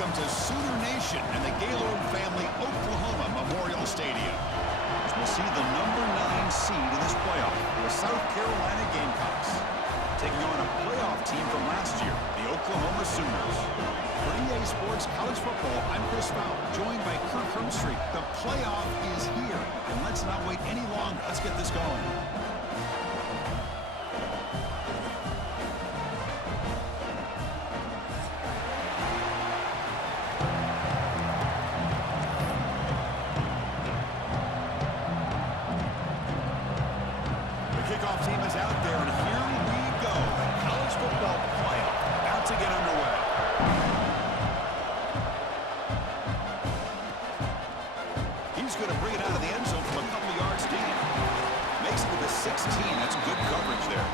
welcome to Sooner Nation and the Gaylord Family Oklahoma Memorial Stadium. As we'll see the number 9 seed in this playoff, the South Carolina Gamecocks, taking on a playoff team from last year, the Oklahoma Sooners. For EA Sports College Football, I'm Chris Fowler, joined by Kirk Herbstreit. The playoff is here, and let's not wait any longer. Let's get this going. Kickoff team is out there, and here we go. The college football playoff about to get underway. He's going to bring it out of the end zone from a couple yards deep. Makes it to the 16. That's good coverage there.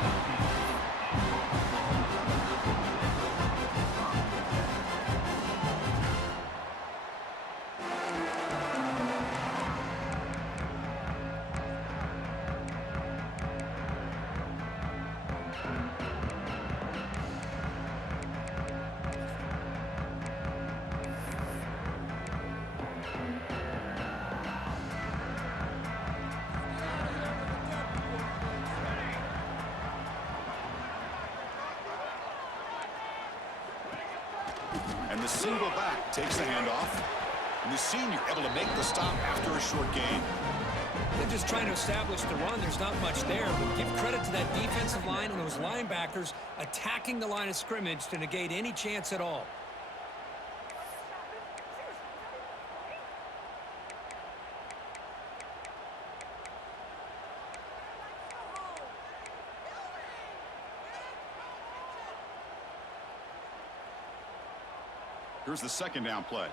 And the single back takes the handoff. And the senior able to make the stop after a short gain. They're just trying to establish the run. There's not much there, but give credit to that defensive line and those linebackers attacking the line of scrimmage to negate any chance at all. Here's the second down play.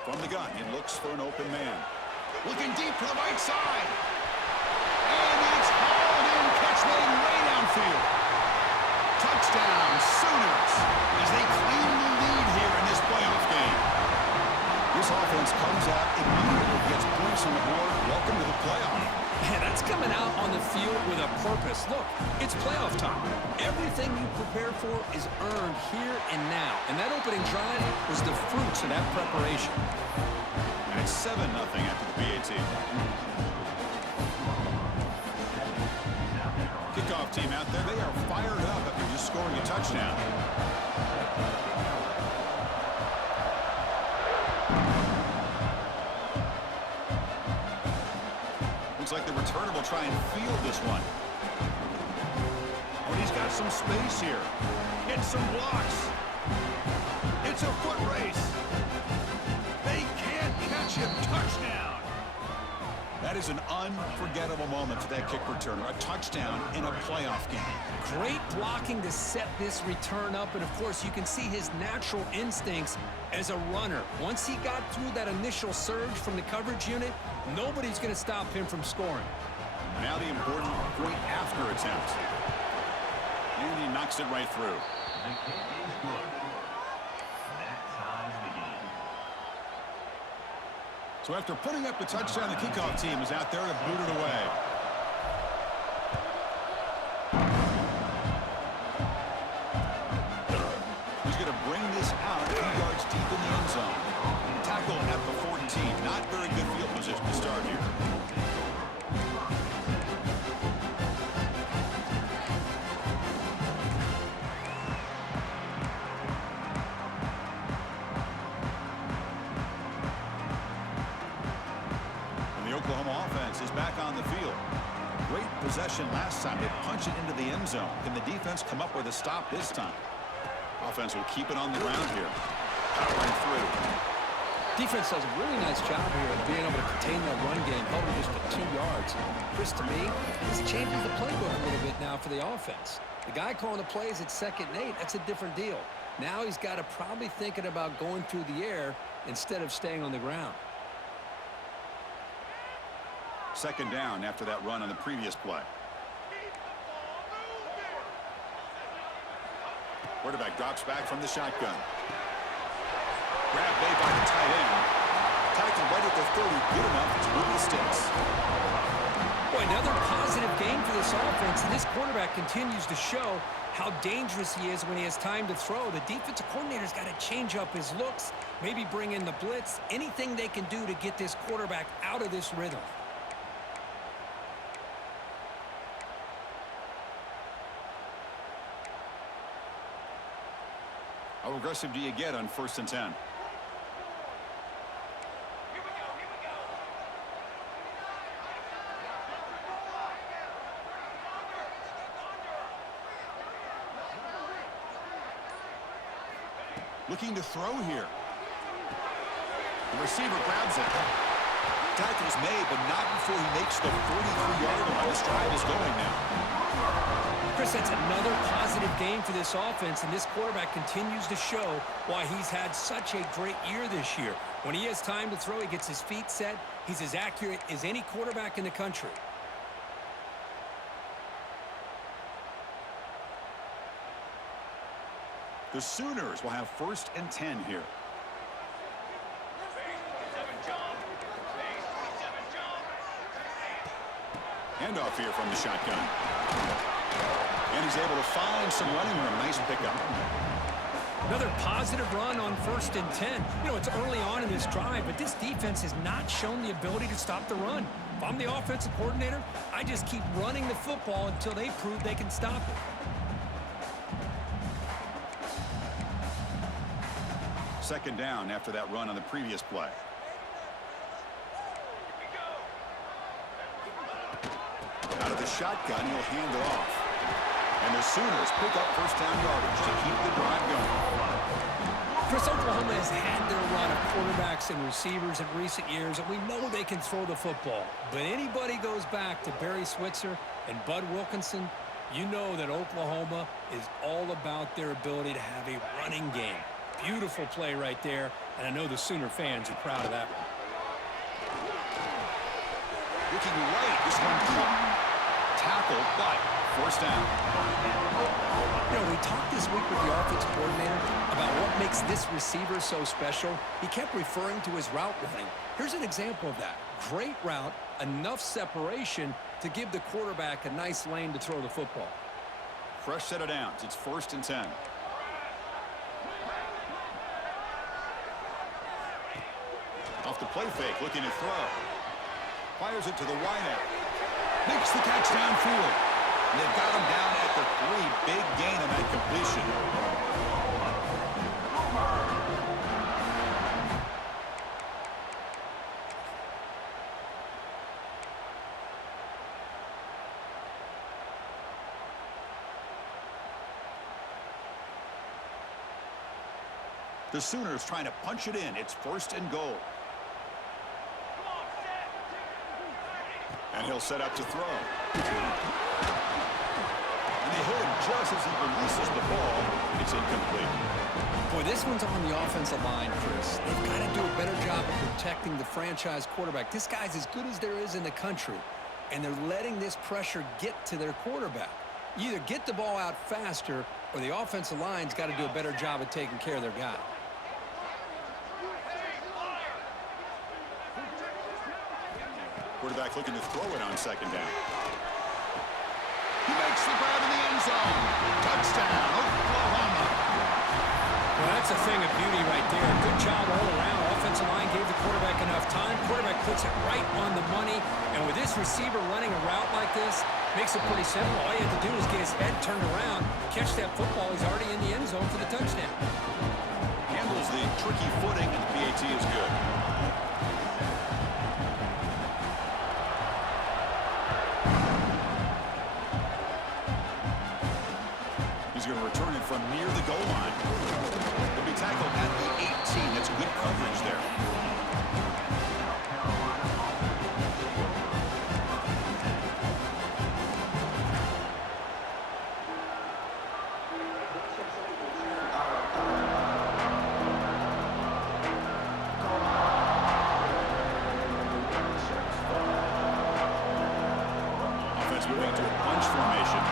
From the gun, he looks for an open man. Looking deep to the right side. And it's hauled in, catch made way downfield. Touchdown, Sooners, as they claim the lead here in this playoff game. This offense comes out immediately, gets points on the board. Welcome to the playoff. Man, that's coming out on the field with a purpose. Look, it's playoff time. Everything you prepare for is earned here and now. And that opening drive was the fruits of that preparation. And it's 7-0 after the PAT. Kickoff team out there. They are fired up after just scoring a touchdown. Looks like the returner will try and field this one. Oh, he's got some space here. Hits some blocks. It's a foot race. They can't catch him. Touchdown. That is an unforgettable moment for that kick returner. A touchdown in a playoff game. Great blocking to set this return up. And, of course, you can see his natural instincts as a runner. Once he got through that initial surge from the coverage unit, nobody's going to stop him from scoring. Now the important point after attempt. And he knocks it right through. The kick is good. That ties the game. So after putting up the touchdown, the kickoff team is out there to boot it away. He's going to bring this out a few yards deep in the end zone. Tackle at the 14. Not very good field position to start here. And the Oklahoma offense is back on the field. Great possession last time. They punch it into the end zone. Can the defense come up with a stop this time? Offense will keep it on the ground here. Powering through. Defense does a really nice job here of being able to contain that run game, held it just to 2 yards. Chris, to me, this changes the playbook a little bit now for the offense. The guy calling the plays at 2nd and 8, that's a different deal. Now he's got to probably thinking about going through the air instead of staying on the ground. Second down after that run on the previous play. Quarterback drops back from the shotgun. Grab made by the tight end. Tackled right at the 30. Good enough to move the sticks. Boy, another positive game for this offense, and this quarterback continues to show how dangerous he is when he has time to throw. The defensive coordinator's got to change up his looks, maybe bring in the blitz, anything they can do to get this quarterback out of this rhythm. How aggressive do you get on 1st and 10? Looking to throw here. The receiver grabs it. Tackle's made, but not before he makes the 43-yard line. This drive is going now. Chris, that's another positive game for this offense, and this quarterback continues to show why he's had such a great year this year. When he has time to throw, he gets his feet set. He's as accurate as any quarterback in the country. The Sooners will have 1st and 10 here. Handoff here from the shotgun. And he's able to find some running room. Nice pickup. Another positive run on 1st and 10. You know, it's early on in this drive, but this defense has not shown the ability to stop the run. If I'm the offensive coordinator, I just keep running the football until they prove they can stop it. Second down after that run on the previous play. Out of the shotgun, he'll hand it off. And the Sooners pick up 1st down yardage to keep the drive going. Chris, Oklahoma has had their run of quarterbacks and receivers in recent years, and we know they can throw the football. But anybody goes back to Barry Switzer and Bud Wilkinson, you know that Oklahoma is all about their ability to have a running game. Beautiful play right there, and I know the Sooner fans are proud of that one. Looking right, this one caught. Tackled, but 1st down. You know, we talked this week with the offensive coordinator about what makes this receiver so special. He kept referring to his route running. Here's an example of that. Great route, enough separation to give the quarterback a nice lane to throw the football. Fresh set of downs. It's 1st and 10. Off the play fake, looking to throw. Fires it to the wideout. Makes the catch downfield. And they've got him down at the 3. Big gain on that completion. The Sooners trying to punch it in. It's 1st and goal. And he'll set up to throw. And they hit him just as he releases the ball. It's incomplete. Boy, this one's on the offensive line, Chris. They've got to do a better job of protecting the franchise quarterback. This guy's as good as there is in the country, and they're letting this pressure get to their quarterback. You either get the ball out faster, or the offensive line's got to do a better job of taking care of their guy. Quarterback looking to throw it on 2nd down. He makes the grab in the end zone. Touchdown, Oklahoma. Well, that's a thing of beauty right there. Good job all around. Offensive line gave the quarterback enough time. Quarterback puts it right on the money. And with this receiver running a route like this, makes it pretty simple. All you have to do is get his head turned around, catch that football. He's already in the end zone for the touchdown. Handles the tricky footing, and the PAT is good. He's going to return it from near the goal line. He'll be tackled at the 18. That's good coverage there. Offense moving to a bunch formation.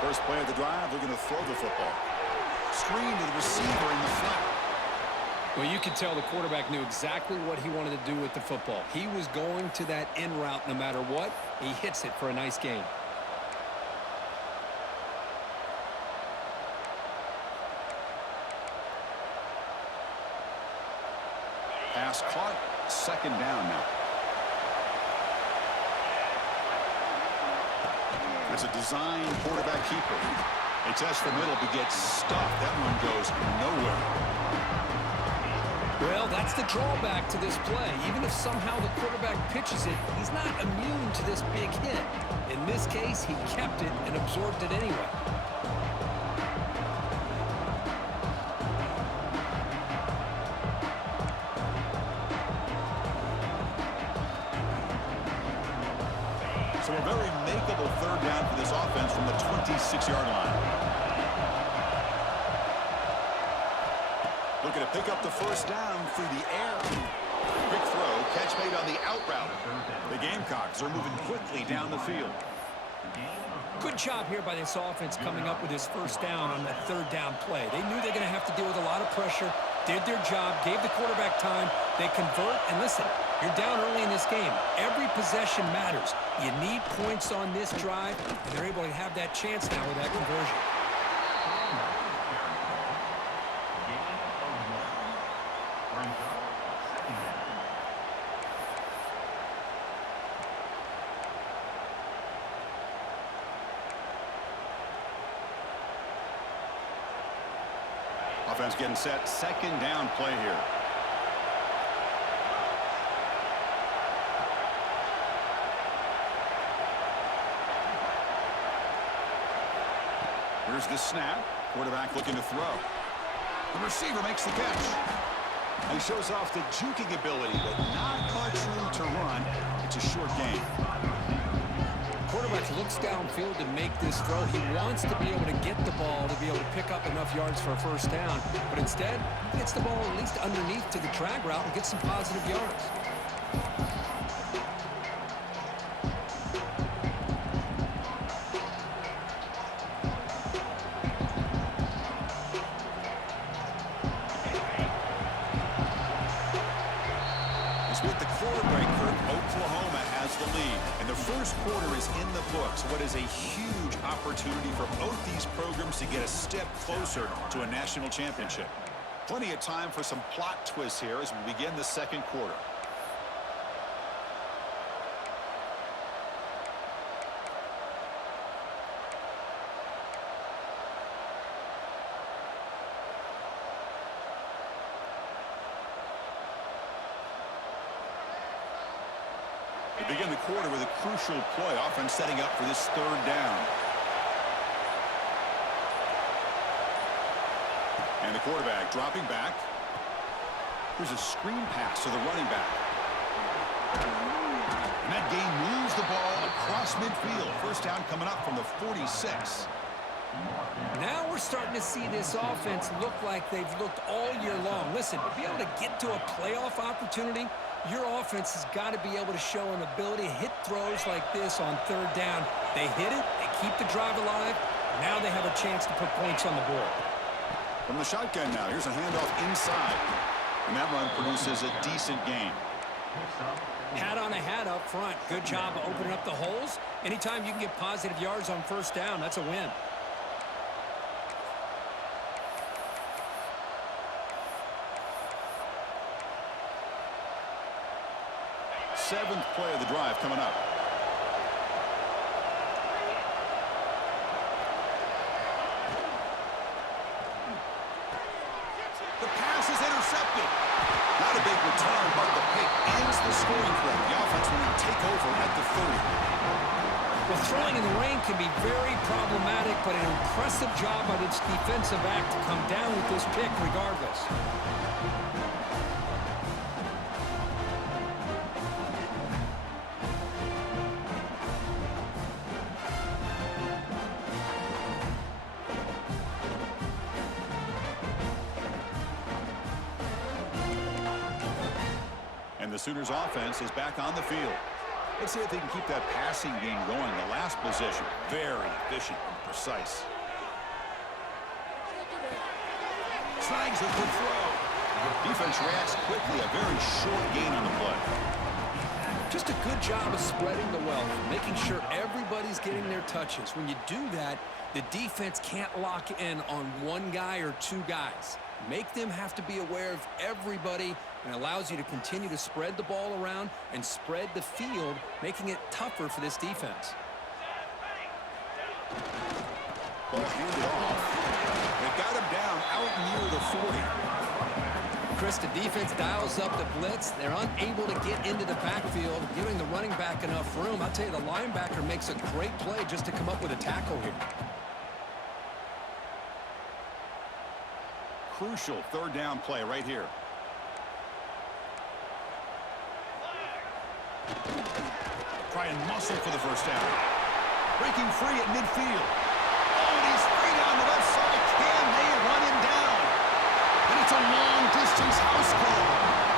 First play of the drive, they're going to throw the football. Screen to the receiver in the flat. Well, you could tell the quarterback knew exactly what he wanted to do with the football. He was going to that in route no matter what. He hits it for a nice gain. Pass caught. Second down now. There's a design quarterback keeper. He tests the middle but gets stuffed. That one goes nowhere. Well, that's the drawback to this play. Even if somehow the quarterback pitches it, he's not immune to this big hit. In this case, he kept it and absorbed it anyway. So a very makeable third down for this offense from the 26-yard line. Looking to pick up the first down through the air. Quick throw, catch made on the out route. The Gamecocks are moving quickly down the field. Good job here by this offense coming up with his first down on that third down play. They knew they were going to have to deal with a lot of pressure, did their job, gave the quarterback time. They convert, and listen, you're down early in this game. Every possession matters. You need points on this drive, and they're able to have that chance now with that conversion. Offense getting set. Second down play here. Here's the snap. Quarterback looking to throw. The receiver makes the catch. He shows off the juking ability, but not much room to run. It's a short gain. Quarterback looks downfield to make this throw. He wants to be able to get the ball to be able to pick up enough yards for a first down. But instead, he gets the ball at least underneath to the drag route and gets some positive yards. With the quarter break, Oklahoma has the lead. And the first quarter is in the books. What is a huge opportunity for both these programs to get a step closer to a national championship. Plenty of time for some plot twists here as we begin the second quarter. They begin the quarter with a crucial play, offense setting up for this third down. And the quarterback dropping back. Here's a screen pass to the running back. And that game moves the ball across midfield. First down coming up from the 46. Now we're starting to see this offense look like they've looked all year long. Listen, to be able to get to a playoff opportunity, your offense has got to be able to show an ability to hit throws like this on third down. They hit it, they keep the drive alive. Now they have a chance to put points on the board. From the shotgun now, here's a handoff inside. And that run produces a decent gain. Hat on a hat up front. Good job of opening up the holes. Anytime you can get positive yards on first down, that's a win. Seventh play of the drive coming up. The pass is intercepted. Not a big return, but the pick ends the scoring threat. The offense will now take over at the 30. Well, throwing in the rain can be very problematic, but an impressive job by this defensive back to come down with this pick regardless. And the Sooners offense is back on the field. Let's see if they can keep that passing game going. The last possession, very efficient and precise. Tries a good throw. Defense reacts quickly. A very short gain on the play. Just a good job of spreading the wealth, making sure everybody's getting their touches. When you do that, the defense can't lock in on one guy or two guys. Make them have to be aware of everybody, and allows you to continue to spread the ball around and spread the field, making it tougher for this defense. Ball handed off. They got him down out near the 40. Chris, the defense dials up the blitz. They're unable to get into the backfield, giving the running back enough room. I'll tell you, the linebacker makes a great play just to come up with a tackle here. Crucial third down play right here. Try and muscle for the first down. Breaking free at midfield. Oh, and he's free down the left side. Can they run him down? And it's a long-distance house call.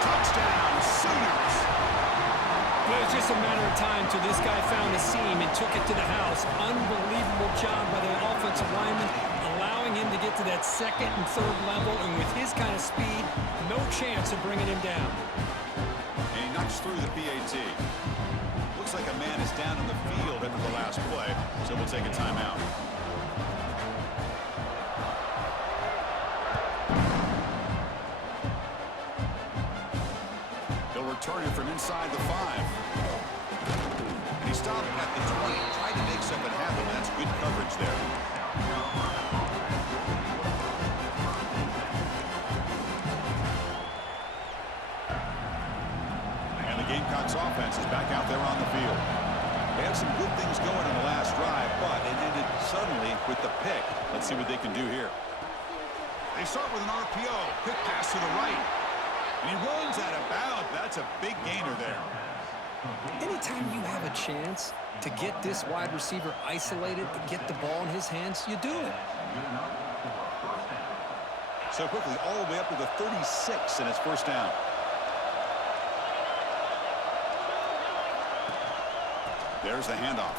Touchdown, Sooners. Well, it was just a matter of time till this guy found a seam and took it to the house. Unbelievable job by the offensive lineman, allowing him to get to that second and third level, and with his kind of speed, no chance of bringing him down. And he knocks through the PAT. Looks like a man is down on the field after the last play, so we'll take a timeout. He'll return it from inside the 5. And he stopped at the 20, tried to make something happen. That's good coverage there. And the Gamecocks offense is back out there on the field. They had some good things going in the last drive, but it ended suddenly with the pick. Let's see what they can do here. They start with an RPO. Quick pass to the right. And he runs out of bounds. That's a big gainer there. Anytime you have a chance to get this wide receiver isolated, to get the ball in his hands, you do it. So quickly, all the way up to the 36, and it's first down. There's the handoff.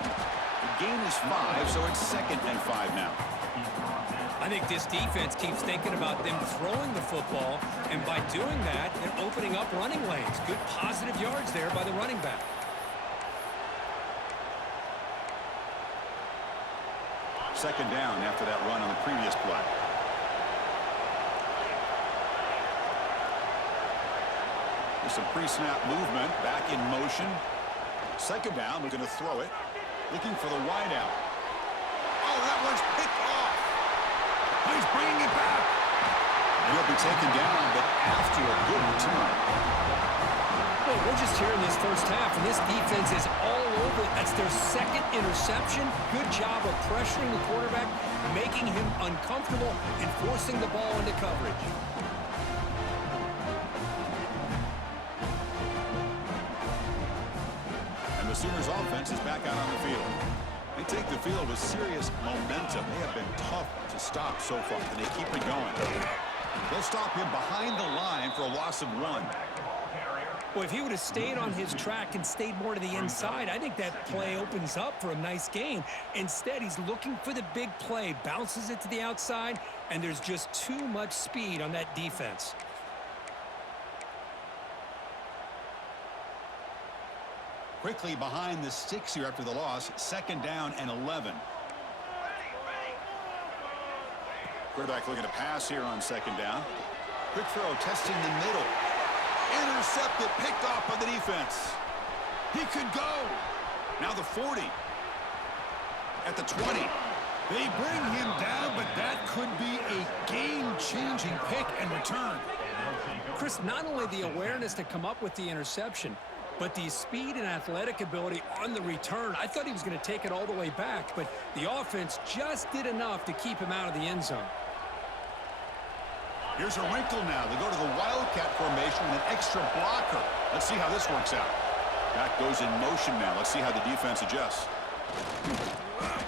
The gain is 5, so it's 2nd and 5 now. I think this defense keeps thinking about them throwing the football, and by doing that, they're opening up running lanes. Good positive yards there by the running back. Second down after that run on the previous play. There's some pre-snap movement, back in motion. Second down, we're going to throw it. Looking for the wideout. Oh, that one's picked off. Oh, he's bringing it back. And he'll be taken down, but after a good return. Well, we're just here in this first half, and this defense is all over. That's their second interception. Good job of pressuring the quarterback, making him uncomfortable, and forcing the ball into coverage. The Sooners offense is back out on the field. They take the field with serious momentum. They have been tough to stop so far, and they keep it going. They'll stop him behind the line for a loss of 1. Well, if he would have stayed on his track and stayed more to the inside, I think that play opens up for a nice gain. Instead, he's looking for the big play, bounces it to the outside, and there's just too much speed on that defense. Quickly behind the sticks here after the loss. Second down and 11. Quarterback looking to pass here on second down. Quick throw, testing the middle. Intercepted, picked off by the defense. He could go. Now the 40. At the 20. They bring him down, but that could be a game-changing pick and return. Chris, not only the awareness to come up with the interception, but the speed and athletic ability on the return. I thought he was going to take it all the way back, but the offense just did enough to keep him out of the end zone. Here's a wrinkle now. They go to the Wildcat formation with an extra blocker. Let's see how this works out. Back goes in motion now. Let's see how the defense adjusts.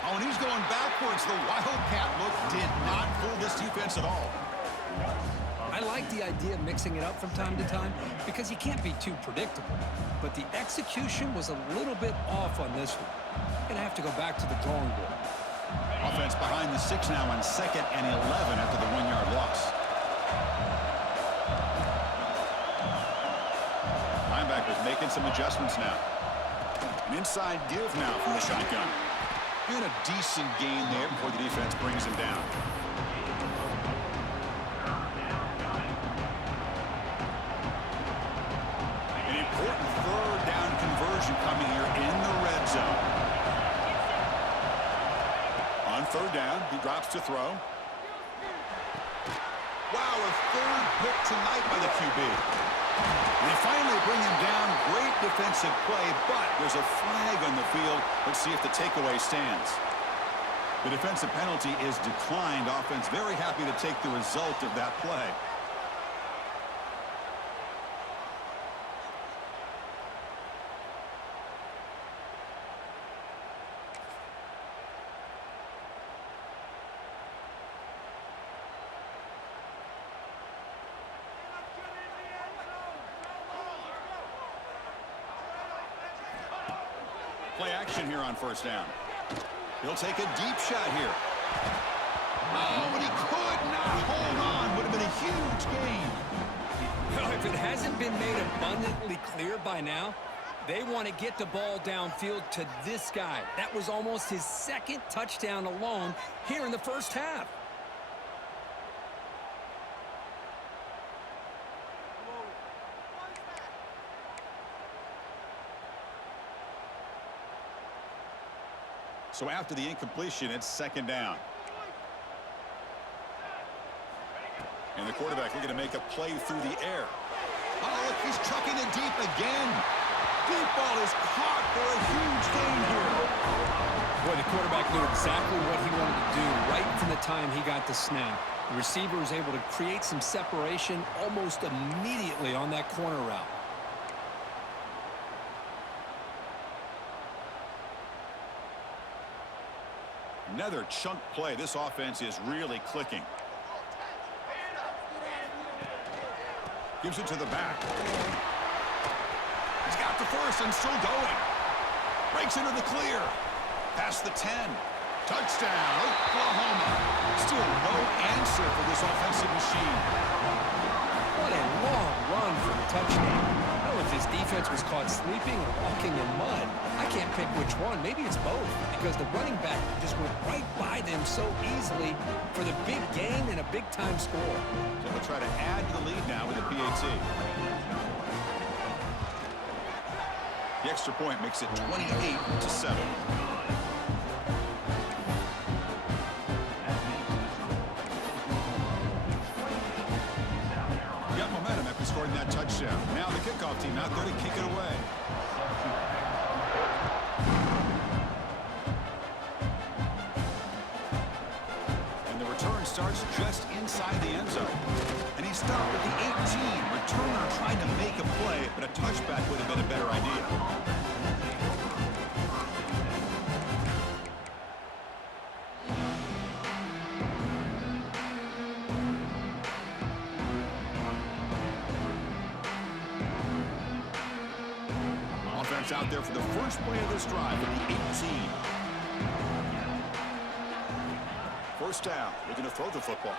Oh, and he's going backwards. The Wildcat look did not fool this defense at all. I like the idea of mixing it up from time to time because you can't be too predictable. But the execution was a little bit off on this one. Going to have to go back to the drawing board. Offense behind the 6 now on 2nd and 11 after the 1-yard loss. making some adjustments now. An inside give now from the shotgun. And a decent gain there before the defense brings him down. An important third down conversion coming here in the red zone. On third down, he drops to throw. Wow, a third pick tonight by the QB. They finally bring him down. Great defensive play, but there's a flag on the field. Let's see if the takeaway stands. The defensive penalty is declined. Offense very happy to take the result of that play. Play action here on first down. He'll take a deep shot here. Oh, but he could not hold on. Would have been a huge gain. Well, if it hasn't been made abundantly clear by now, they want to get the ball downfield to this guy. That was almost his second touchdown alone here in the first half. So after the incompletion, it's second down. And the quarterback looking to make a play through the air. Oh, look, he's chucking it deep again. Deep ball is caught for a huge gain here. Boy, the quarterback knew exactly what he wanted to do right from the time he got the snap. The receiver was able to create some separation almost immediately on that corner route. Another chunk play. This offense is really clicking. Gives it to the back. He's got the first and still going. Breaks into the clear. Past the 10. Touchdown, Oklahoma. Still no answer for this offensive machine. What a long run for the touchdown. I don't know if his defense was caught sleeping or walking in mud. I can't pick which one. Maybe it's both, because the running back just went right by them so easily for the big gain and a big-time score. So they'll try to add to the lead now with the PAT. The extra point makes it 28-7. Got momentum after scoring that touchdown. Now the kickoff team out there to kick it away. Starts just inside the end zone. And he stopped at the 18. Returner tried to make a play, but a touchback would have been a better idea. Offense out there for the first play of this drive at the 18. First down, looking to throw the football.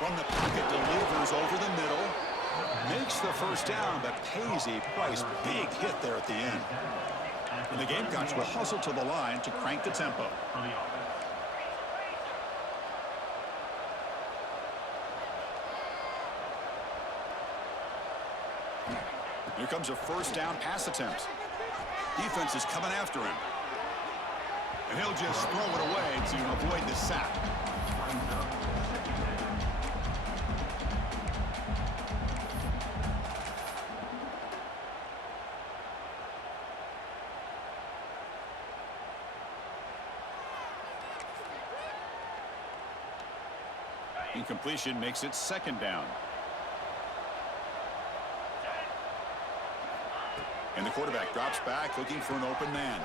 From the pocket, delivers over the middle. Makes the first down, but pays a price. Big hit there at the end. And the Gamecocks will hustle to the line to crank the tempo. Here comes a first down pass attempt. Defense is coming after him. And he'll just throw it away to avoid the sack. Incompletion makes it second down. And the quarterback drops back, looking for an open man.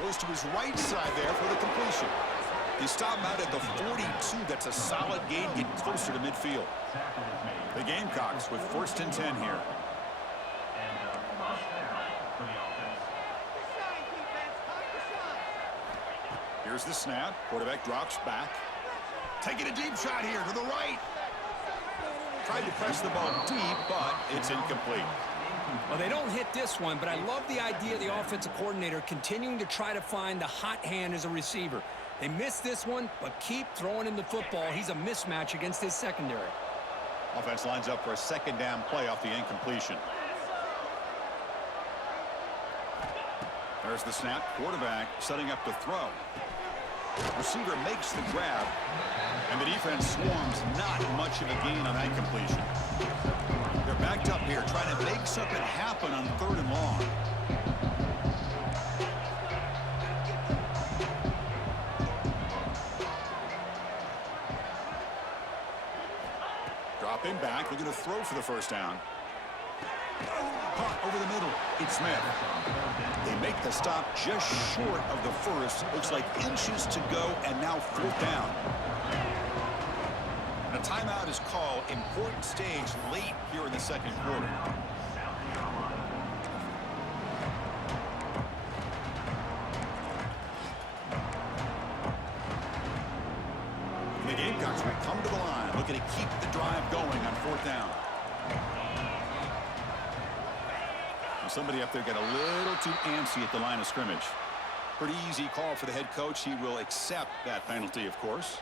Goes to his right side there for the completion. He stopped out at the 42. That's a solid gain, getting closer to midfield. The Gamecocks with first and 10 here. Here's the snap. Quarterback drops back. Taking a deep shot here to the right. Tried to press the ball deep, but it's incomplete. Well, they don't hit this one, but I love the idea of the offensive coordinator continuing to try to find the hot hand as a receiver. They missed this one, but keep throwing him the football. He's a mismatch against his secondary. Offense lines up for a second down play off the incompletion. There's the snap. Quarterback setting up to throw. Receiver makes the grab, and the defense swarms. Not much of a gain on that completion. They're backed up here, trying to make something happen on 3rd and long. Dropping back, looking to throw for the first down. Caught over the middle. It's Smith. They make the stop just short of the first. Looks like inches to go, and now 4th down. And a timeout is called. Important stage late here in the second quarter. And the Gamecocks will come to the line, looking to keep the drive going on 4th down. Somebody up there got a little too antsy at the line of scrimmage. Pretty easy call for the head coach. He will accept that penalty, of course.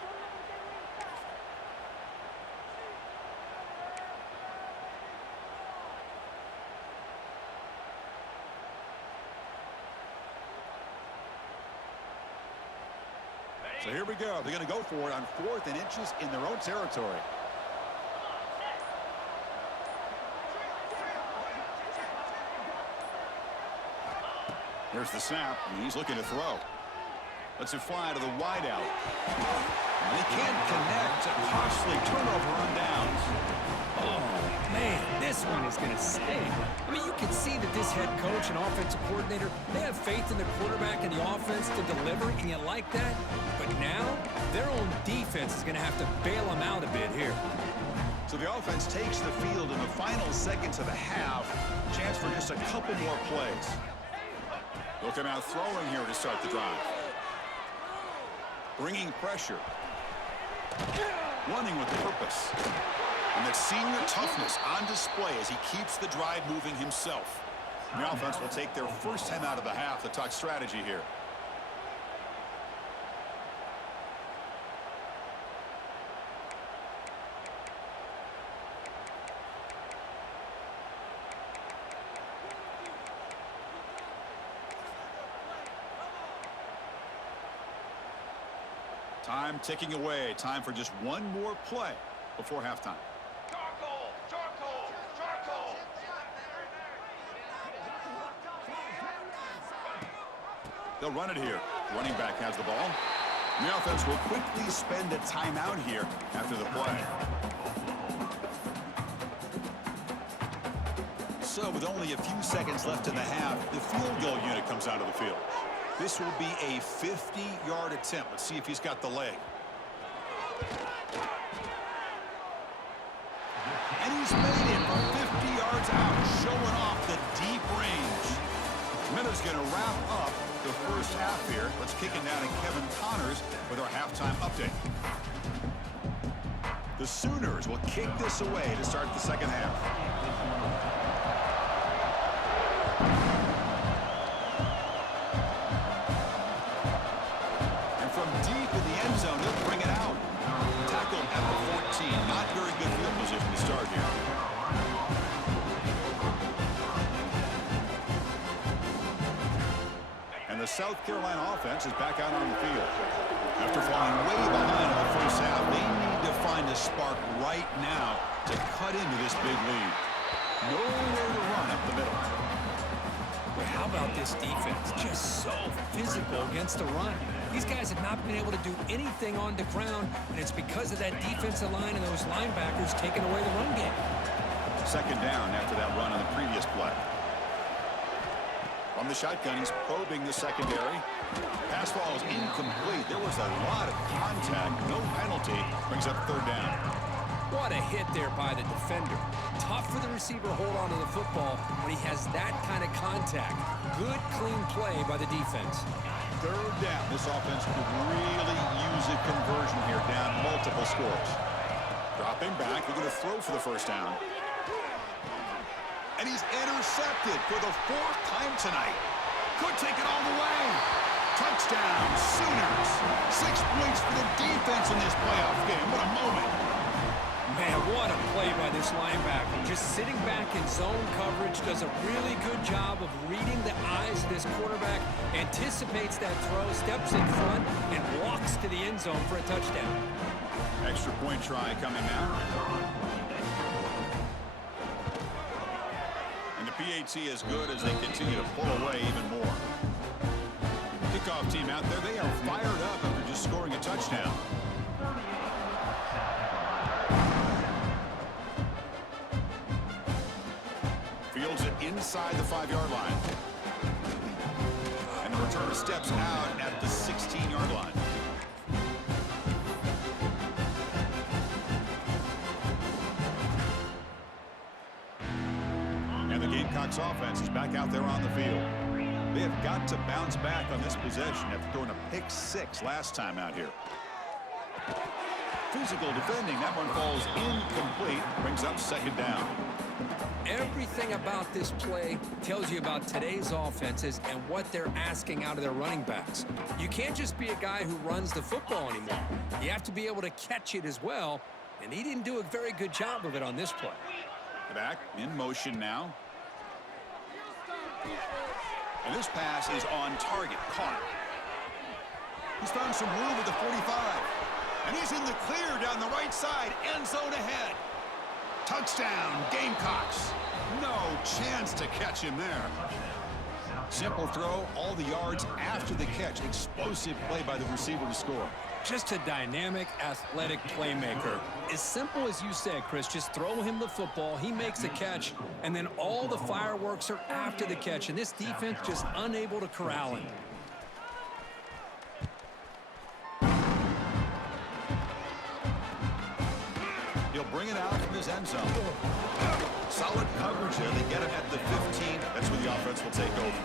So here we go. They're going to go for it on 4th and inches in their own territory. Here's the snap, and he's looking to throw. Lets it fly to the wideout. And he can't connect. A costly turnover on downs. Oh, man, this one is going to stay. I mean, you can see that this head coach and offensive coordinator, they have faith in the quarterback and the offense to deliver, and you like that. But now, their own defense is going to have to bail them out a bit here. So the offense takes the field in the final seconds of the half. Chance for just a couple more plays. They'll come out throwing here to start the drive. Bringing pressure. Running with purpose. And that senior toughness on display as he keeps the drive moving himself. The offense will take their first time out of the half to talk strategy here. Time ticking away. Time for just one more play before halftime. They'll run it here. Running back has the ball. And the offense will quickly spend a timeout here after the play. So with only a few seconds left in the half, the field goal unit comes out of the field. This will be a 50-yard attempt. Let's see if he's got the leg. And he's made it from 50 yards out, showing off the deep range. Miller's going to wrap up the first half here. Let's kick it down to Kevin Connors with our halftime update. The Sooners will kick this away to start the second half. Zone, he'll bring it out. Tackled at the 14. Not very good field position to start here. And the South Carolina offense is back out on the field. After falling way behind in the first half, they need to find a spark right now to cut into this big lead. Nowhere to run up the middle. But how about this defense? Just so physical against the run. These guys have not been able to do anything on the ground, and it's because of that defensive line and those linebackers taking away the run game. Second down after that run on the previous play. From the shotgun, he's probing the secondary. Pass ball is incomplete. There was a lot of contact. No penalty. Brings up 3rd down. What a hit there by the defender. Tough for the receiver to hold on to the football when he has that kind of contact. Good, clean play by the defense. 3rd down. This offense could really use a conversion here, down multiple scores. Dropping back. They're going to throw for the first down. And he's intercepted. intercepted for the 4th time tonight. Could take it all the way. Touchdown, Sooners. 6 points for the defense in this playoff game. What a moment. Man, what a play by this linebacker. Just sitting back in zone coverage, does a really good job of reading the eyes of this quarterback, anticipates that throw, steps in front, and walks to the end zone for a touchdown. Extra point try coming now. And the PAT is good as they continue to pull away even more. Kickoff team out there, they are fired up after just scoring a touchdown. Fields it inside the 5-yard line. And the returner steps out at the 16-yard line. And the Gamecocks offense is back out there on the field. They have got to bounce back on this possession after throwing a pick 6 last time out here. Physical defending, that one falls incomplete, brings up 2nd down. Everything about this play tells you about today's offenses and what they're asking out of their running backs. You can't just be a guy who runs the football anymore. You have to be able to catch it as well, and he didn't do a very good job of it on this play. Back in motion now. And this pass is on target, caught. He's found some room at the 45. And he's in the clear down the right side, end zone ahead. Touchdown, Gamecocks. No chance to catch him there. Simple throw, all the yards after the catch. Explosive play by the receiver to score. Just a dynamic, athletic playmaker. As simple as you said, Chris, just throw him the football, he makes a catch, and then all the fireworks are after the catch, and this defense just unable to corral him. He'll bring it out from his end zone. Solid coverage there. They get him at the 15. That's where the offense will take over.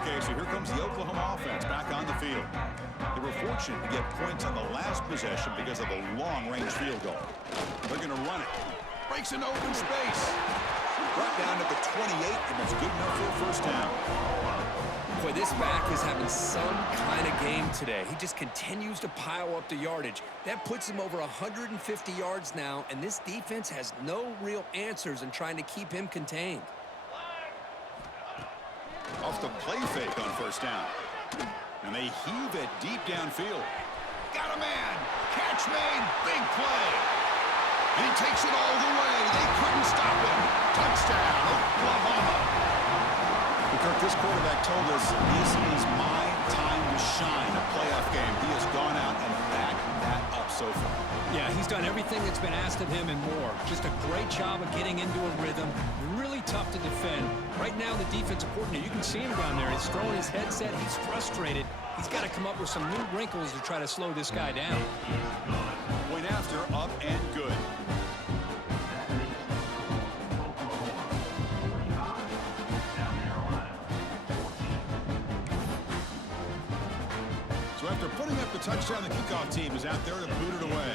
Okay, so here comes the Oklahoma offense back on the field. They were fortunate to get points on the last possession because of a long-range field goal. They're going to run it. Breaks into open space. Brought down at the 28, and that's good enough for a 1st down. Boy, this back is having some kind of game today. He just continues to pile up the yardage. That puts him over 150 yards now, and this defense has no real answers in trying to keep him contained. Off the play fake on 1st down. And they heave it deep downfield. Got a man. Catch made. Big play. And he takes it all the way. They couldn't stop him. Touchdown, Oklahoma. Kirk, this quarterback told us this is my time to shine, a playoff game. He has gone out and backed that up so far. Yeah, he's done everything that's been asked of him and more. Just a great job of getting into a rhythm. Really tough to defend. Right now, the defensive coordinator, you can see him down there. He's throwing his headset. He's frustrated. He's got to come up with some new wrinkles to try to slow this guy down. Point after, up and good. So after putting up the touchdown, the kickoff team is out there to boot it away.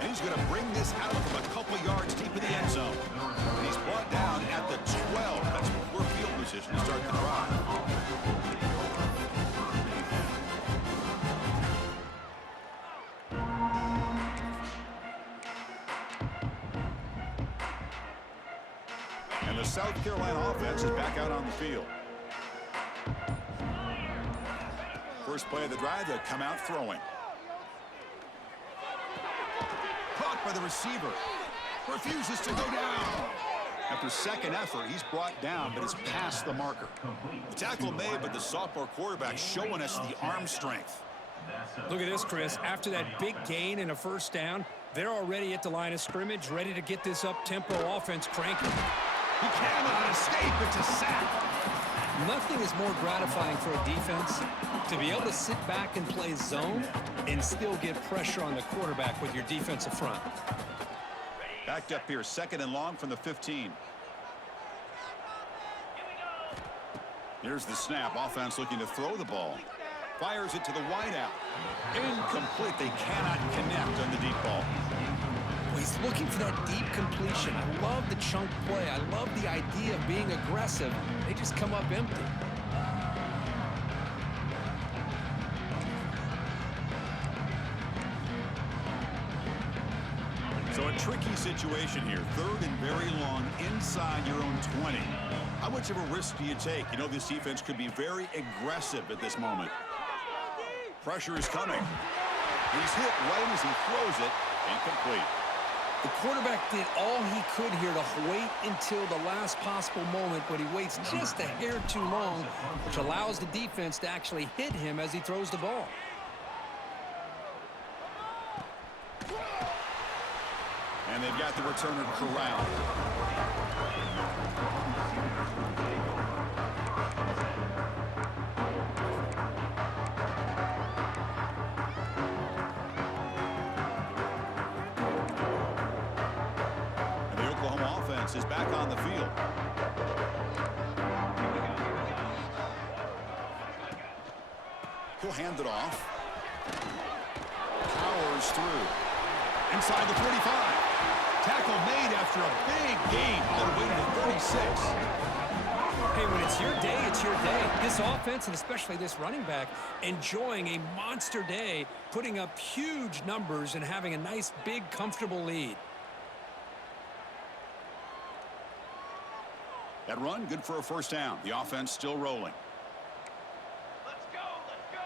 And he's going to bring this out from a couple yards deep in the end zone. And he's brought down at the 12. That's poor field position to start the drive. And the South Carolina offense is back out on the field. First play of the drive, they'll come out throwing. Caught by the receiver. Refuses to go down. After second effort, he's brought down, but it's past the marker. The tackle made, but the sophomore quarterback showing us the arm strength. Look at this, Chris. After that big gain and a 1st down, they're already at the line of scrimmage, ready to get this up-tempo offense cranking. He cannot escape. It's a sack. Nothing is more gratifying for a defense to be able to sit back and play zone and still get pressure on the quarterback with your defensive front. Backed up here, 2nd and long from the 15. Here's the snap. Offense looking to throw the ball. Fires it to the wideout. Incomplete. They cannot connect on the deep ball. Well, he's looking for that deep completion. I love the chunk play. I love the idea of being aggressive. They just come up empty. So a tricky situation here. Third and very long inside your own 20. How much of a risk do you take? You know, this defense could be very aggressive at this moment. Pressure is coming. He's hit right as he throws it. Incomplete. The quarterback did all he could here to wait until the last possible moment, but he waits just a hair too long, which allows the defense to actually hit him as he throws the ball. And they've got the returner corralled. And the Oklahoma offense is back on the field. He'll hand it off. Powers through. Inside the 45. Tackle made after a big gain all the way to the 36. Hey, when it's your day, it's your day. This offense, and especially this running back, enjoying a monster day, putting up huge numbers and having a nice, big, comfortable lead. That run, good for a first down. The offense still rolling. Let's go, let's go.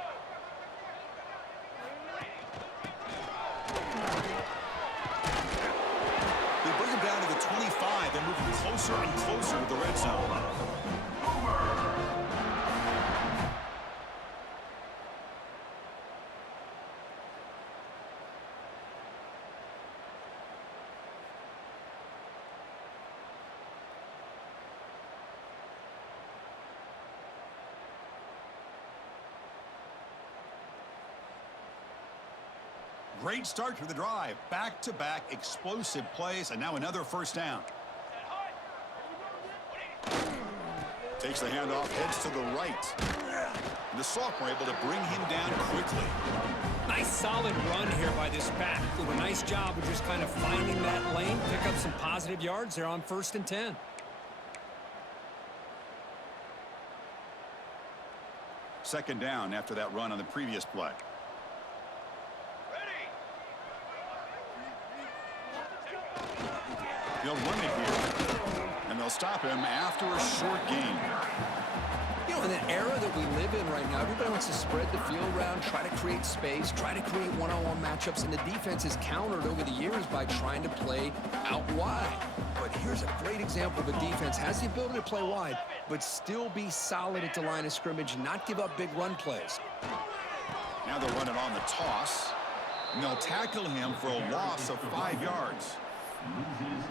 They bring him down to the 25. They're moving closer and closer to the red zone. Great start to the drive. Back-to-back explosive plays, and now another first down. Takes the handoff, heads to the right. And the sophomore able to bring him down quickly. Nice solid run here by this back. Did a nice job of just kind of finding that lane, pick up some positive yards there on 1st and 10. Second down after that run on the previous play. They'll run it here, and they'll stop him after a short gain. You know, in an era that we live in right now, everybody wants to spread the field around, try to create space, try to create one-on-one matchups, and the defense is countered over the years by trying to play out wide. But here's a great example of a defense has the ability to play wide, but still be solid at the line of scrimmage and not give up big run plays. Now they'll run it on the toss, and they'll tackle him for a loss of 5 yards.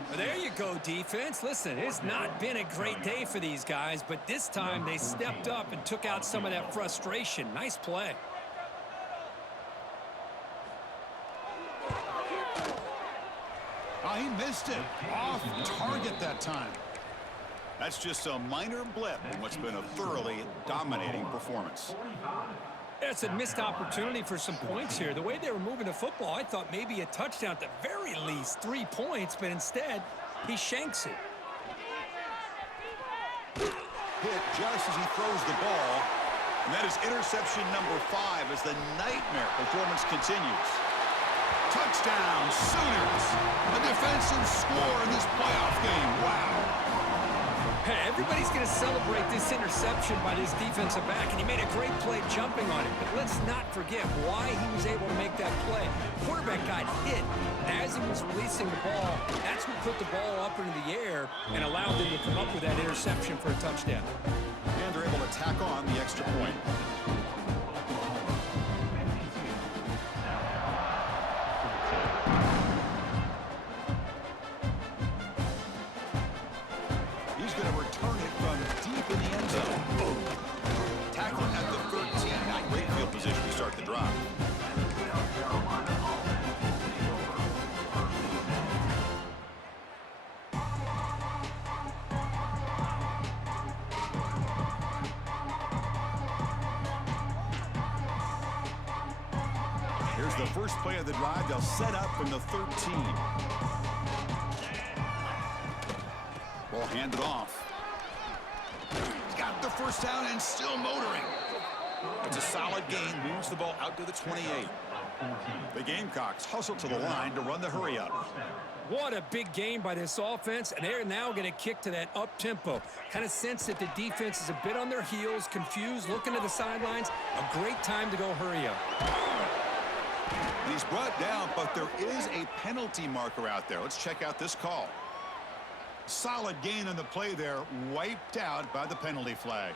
Well, there you go, defense. Listen, it's not been a great day for these guys, but this time they stepped up and took out some of that frustration. Nice play. Oh, he missed it. Off target that time. That's just a minor blip in what's been a thoroughly dominating performance. It's a missed opportunity for some points here. The way they were moving the football, I thought maybe a touchdown, at the very least 3 points, but instead, he shanks it. Hit just as he throws the ball, and that is interception number 5 as the nightmare performance continues. Touchdown, Sooners! A defensive score in this playoff game. Wow! Hey, everybody's going to celebrate this interception by this defensive back, and he made a great play jumping on it. But let's not forget why he was able to make that play. Quarterback got hit as he was releasing the ball. That's what put the ball up into the air and allowed them to come up with that interception for a touchdown. And they're able to tack on the extra point. He's going to return it from deep in the end zone. Tackle at the 13. Not great field position to start the drive. the first play of the drive. They'll set up from the 13. Ball handed off. He's got the first down and still motoring. It's a solid gain. Moves the ball out to the 28. The Gamecocks hustle to the line to run the hurry up. What a big game by this offense, and they're now going to kick to that up-tempo. Kind of sense that the defense is a bit on their heels, confused, looking to the sidelines. A great time to go hurry up. He's brought down, but there is a penalty marker out there. Let's check out this call. Solid gain on the play there, wiped out by the penalty flag.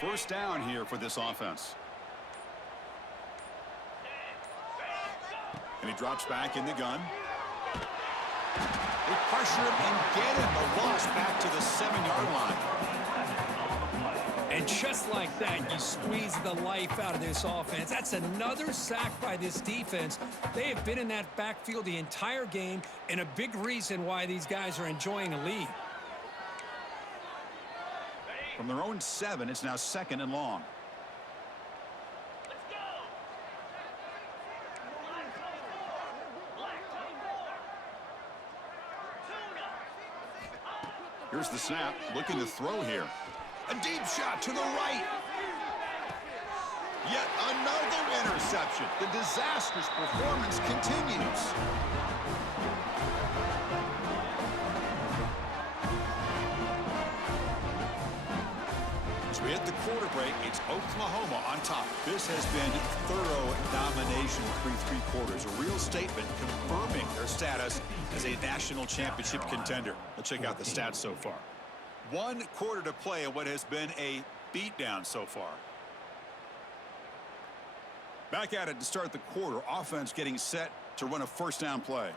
First down here for this offense. And he drops back in the gun. They pressure him and get him. A loss back to the 7-yard line. And just like that, you squeeze the life out of this offense. That's another sack by this defense. They have been in that backfield the entire game, and a big reason why these guys are enjoying a lead. From their own 7, it's now 2nd and long. Here's the snap, looking to throw here. A deep shot to the right. Yet another interception. The disastrous performance continues. As we hit the quarter break, it's Oklahoma on top. This has been thorough domination through 3 quarters. A real statement confirming their status as a national championship contender. Let's check out the stats so far. 1 quarter to play in what has been a beatdown so far. Back at it to start the quarter. Offense getting set to run a first down play.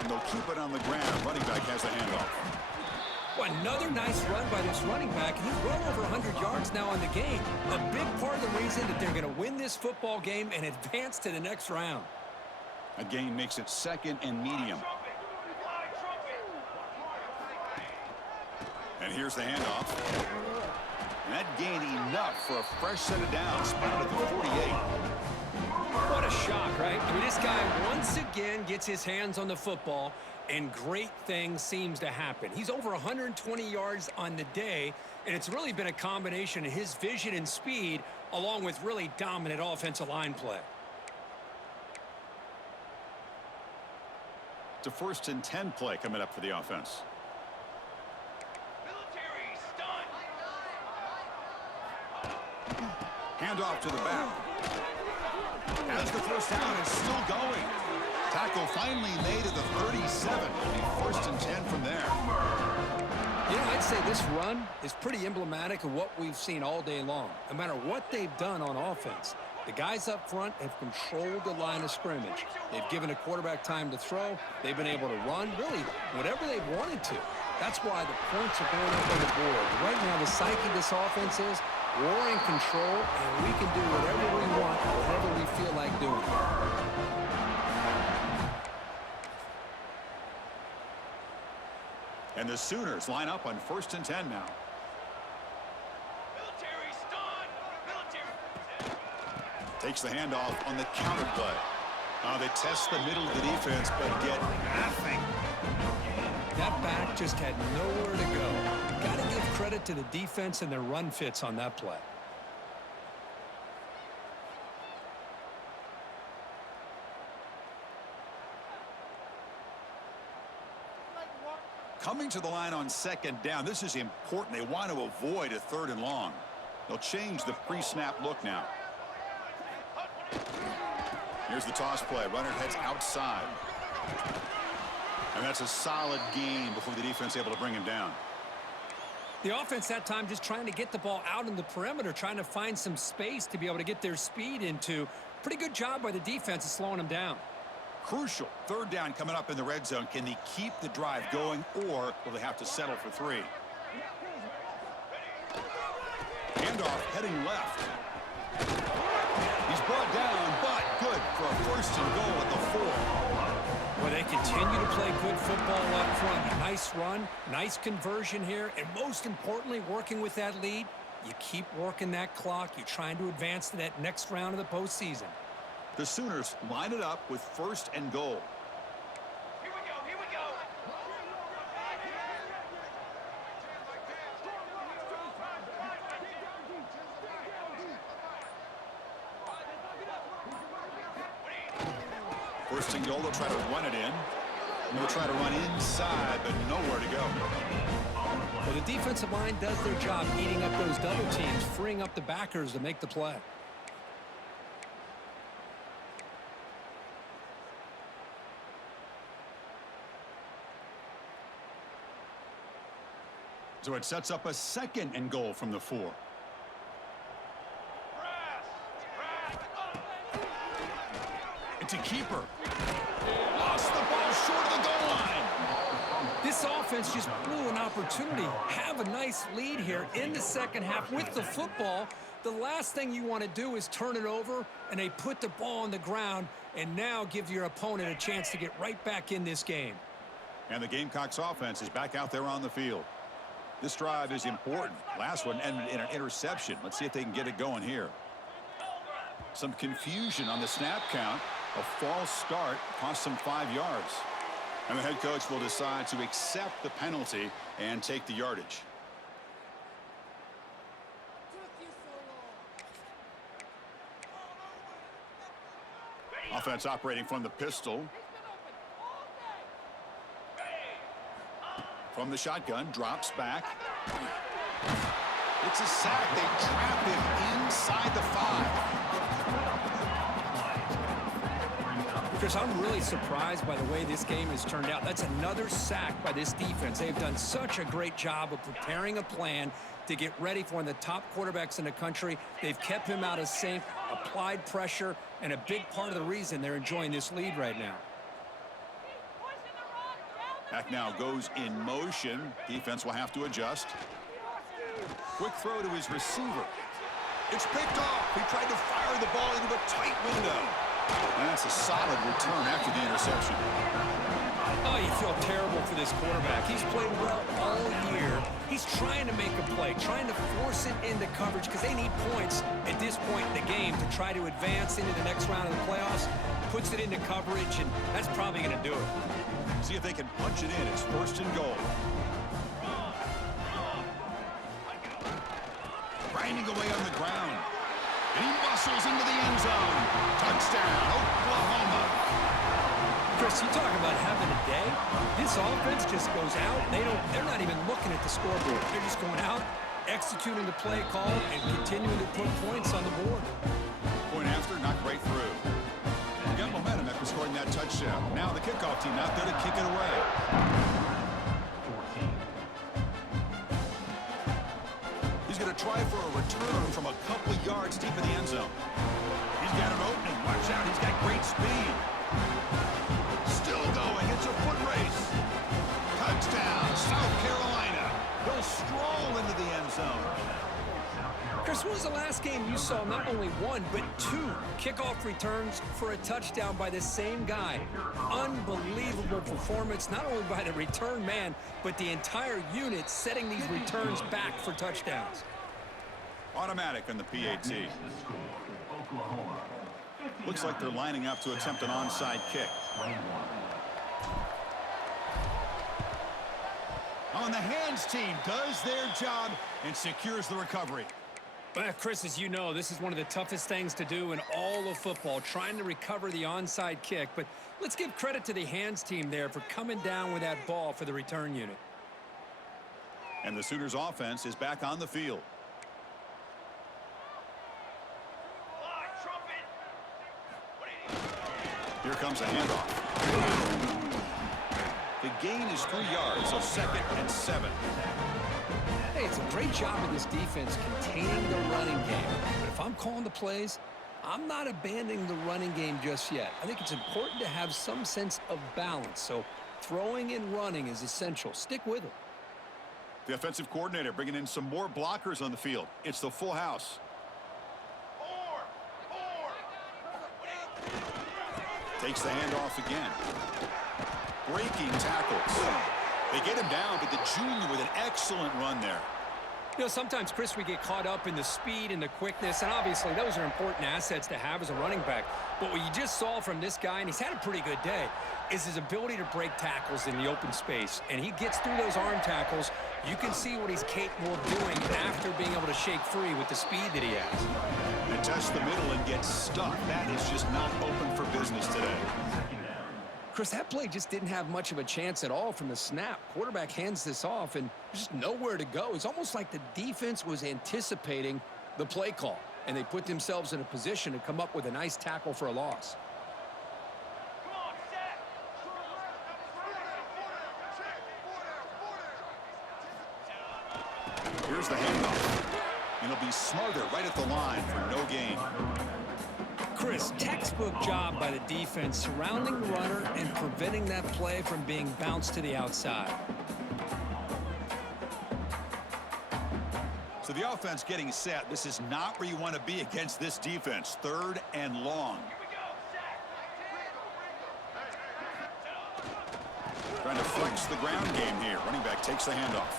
And they'll keep it on the ground. Running back has the handoff. Well, another nice run by this running back. He's well over 100 yards now in the game. A big part of the reason that they're going to win this football game and advance to the next round. A gain makes it 2nd and medium. And here's the handoff. And that gain enough for a fresh set of downs. Spotted at the 48. What a shock, right? I mean, this guy once again gets his hands on the football, and great things seems to happen. He's over 120 yards on the day, and it's really been a combination of his vision and speed along with really dominant offensive line play. It's a 1st and 10 play coming up for the offense. Handoff to the back. As the first down is still going. Tackle finally made at the 37. It'll be 1st and 10 from there. You know, I'd say this run is pretty emblematic of what we've seen all day long. No matter what they've done on offense, the guys up front have controlled the line of scrimmage. They've given a quarterback time to throw. They've been able to run, really, whatever they've wanted to. That's why the points are going up on the board. Right now, the psyche of this offense is we're in control, and we can do whatever we want, whatever we feel like doing. And the Sooners line up on 1st and 10 now. Takes the handoff on the counter play. They test the middle of the defense, but get nothing. That back just had nowhere to go. Got to give credit to the defense and their run fits on that play. Coming to the line on 2nd down. This is important. They want to avoid a 3rd and long. They'll change the pre-snap look now. Here's the toss play. Runner heads outside. And that's a solid gain before the defense able to bring him down. The offense that time just trying to get the ball out in the perimeter, trying to find some space to be able to get their speed into. Pretty good job by the defense of slowing them down. Crucial. 3rd down coming up in the red zone. Can they keep the drive going, or will they have to settle for 3? Handoff heading left. He's brought down, but good for a first and goal at the 4. Well, they continue to play good football up front. A nice run, nice conversion here, and most importantly, working with that lead, you keep working that clock. You're trying to advance to that next round of the postseason. The Sooners line it up with first and goal. Here we go, here we go. First and goal, they'll try to run it in. They'll try to run inside, but nowhere to go. Well, the defensive line does their job eating up those double teams, freeing up the backers to make the play. So it sets up a second and goal from the 4. It's a keeper. Lost the ball short of the goal line. This offense just blew an opportunity. Have a nice lead here in the second half with the football. The last thing you want to do is turn it over, and they put the ball on the ground and now give your opponent a chance to get right back in this game. And the Gamecocks offense is back out there on the field. This drive is important. Last one ended in an interception. Let's see if they can get it going here. Some confusion on the snap count. A false start cost them 5 yards. And the head coach will decide to accept the penalty and take the yardage. Offense operating from the pistol. From the shotgun, drops back. It's a sack. They trap him inside the 5. Chris, I'm really surprised by the way this game has turned out. That's another sack by this defense. They've done such a great job of preparing a plan to get ready for one of the top quarterbacks in the country. They've kept him out of sync, applied pressure, and a big part of the reason they're enjoying this lead right now. Back now goes in motion. Defense will have to adjust. Quick throw to his receiver. It's picked off. He tried to fire the ball into a tight window. And that's a solid return after the interception. Oh, you feel terrible for this quarterback. He's played well all year. He's trying to make a play, trying to force it into coverage because they need points at this point in the game to try to advance into the next round of the playoffs. Puts it into coverage, and that's probably going to do it. See if they can punch it in. It's first and goal. Grinding away on the ground. And he muscles into the end zone. Touchdown, Oklahoma. Chris, you talk about having a day. This offense just goes out. They're not even looking at the scoreboard. They're just going out, executing the play call, and continuing to put points on the board. Point after, knocked right through. They got momentum after scoring that touchdown. Now the kickoff team out there to kick it away. 14. He's going to try for a return from a couple yards deep in the end zone. He's got an opening. Watch out. He's got great speed. Still going. It's a foot race. Touchdown, South Carolina. He'll stroll into the end zone. Chris, when was the last game you saw not only one, but 2 kickoff returns for a touchdown by the same guy? Unbelievable performance, not only by the return man, but the entire unit setting these returns back for touchdowns. Automatic on the PAT. The score, Oklahoma. Looks like they're lining up to attempt an onside kick. 21. On the hands team does their job and secures the recovery. But Chris, as you know, this is one of the toughest things to do in all of football, trying to recover the onside kick. But let's give credit to the hands team there for coming down with that ball for the return unit. And the Sooners offense is back on the field. Here comes a handoff. The gain is 3 yards, so 2nd and 7. Hey, it's a great job of this defense containing the running game. But if I'm calling the plays, I'm not abandoning the running game just yet. I think it's important to have some sense of balance. So throwing and running is essential. Stick with it. The offensive coordinator bringing in some more blockers on the field. It's the full house. Takes the handoff again. Breaking tackles. They get him down, but the junior with an excellent run there. You know, sometimes, Chris, we get caught up in the speed and the quickness, and obviously those are important assets to have as a running back. But what you just saw from this guy, and he's had a pretty good day, is his ability to break tackles in the open space. And he gets through those arm tackles. You can see what he's capable of doing after being able to shake free with the speed that he has. And test the middle and get stuck. That is just not open for business today. Chris, that play just didn't have much of a chance at all from the snap. Quarterback hands this off, and there's just nowhere to go. It's almost like the defense was anticipating the play call, and they put themselves in a position to come up with a nice tackle for a loss. Come on, set. Here's the handoff. And it'll be Smarter right at the line for no gain. Chris, textbook job by the defense surrounding the runner and preventing that play from being bounced to the outside. So the offense getting set. This is not where you want to be against this defense. 3rd and long. Here we go, set. Trying to flex the ground game here. Running back takes the handoff.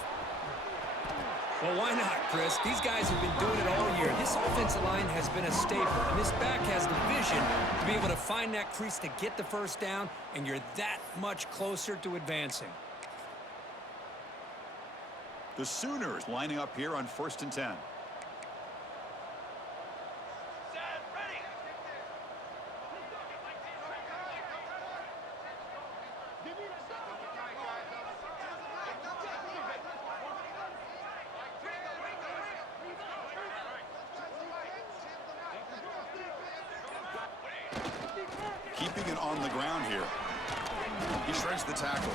Well, why not, Chris? These guys have been doing it all year. This offensive line has been a staple, and this back has the vision to be able to find that crease to get the first down, and you're that much closer to advancing. The Sooners lining up here on 1st and 10. Set, ready. Keeping it on the ground here. He shreds the tackle.